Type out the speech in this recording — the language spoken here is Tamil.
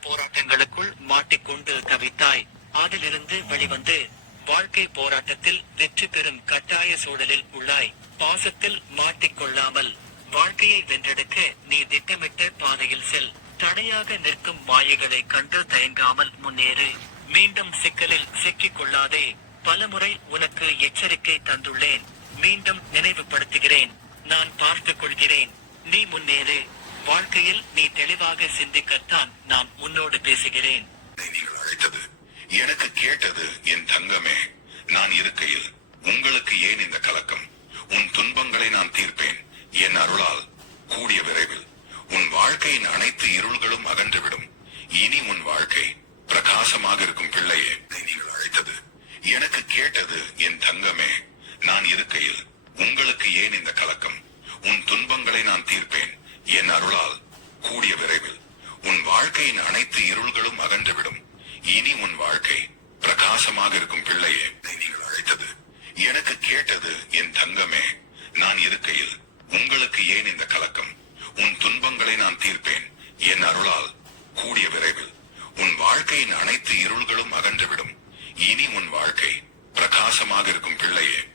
போராட்டங்களுக்குள் மாட்டிக்கொண்டு தவித்தாய். அதிலிருந்து வெளிவந்து வாழ்க்கை போராட்டத்தில் வெற்றி பெறும் கட்டாய சூழலில் உள்ளாய். பாசத்தில் மாட்டிக்கொள்ளாமல் வாழ்க்கையை வென்றெடுக்க நீ திட்டமிட்ட பாதையில் செல். தடையாக நிற்கும் மாயைகளை கண்டு தயங்காமல் முன்னேறு. மீண்டும் சிக்கலில் சிக்கிக் கொள்ளாதே. பலமுறை உனக்கு எச்சரிக்கை தந்துள்ளேன். மீண்டும் நினைவுபடுத்துகிறேன். நான் பார்த்துக் கொள்கிறேன். நீ முன்னேறு. வாழ்க்கையில் நீ தெளிவாக சிந்திக்கத்தான் நான் உன்னோடு பேசுகிறேன். நீங்கள் அழைத்தது எனக்கு கேட்டது என் தங்கமே. நான் இருக்கையில் உங்களுக்கு ஏன் இந்த கலக்கம்? உன் துன்பங்களை நான் தீர்ப்பேன். என் அருளால் கூடிய விரைவில் உன் வாழ்க்கையின் அனைத்து இருள்களும் அகன்றுவிடும். இனி உன் வாழ்க்கை பிரகாசமாக இருக்கும் பிள்ளையே. நீங்கள் அழைத்தது எனக்கு கேட்டது என் தங்கமே. நான் இருக்கையில் உங்களுக்கு ஏன் இந்த கலக்கம்? உன் துன்பங்களை நான் தீர்ப்பேன். என் அருளால் கூடிய விரைவில் உன் வாழ்க்கையின் அனைத்து இருள்களும் அகன்றுவிடும். இனி உன் வாழ்க்கை பிரகாசமாக இருக்கும் பிள்ளையே. நீங்கள் அழைத்தது எனக்கு கேட்டது என் தங்கமே. நான் இருக்கையில் உங்களுக்கு ஏன் இந்த கலக்கம்? உன் துன்பங்களை நான் தீர்ப்பேன். என் அருளால் கூடிய விரைவில் உன் வாழ்க்கையின் அனைத்து இருள்களும் அகன்றுவிடும். இனி உன் வாழ்க்கை பிரகாசமாக இருக்கும் பிள்ளையே.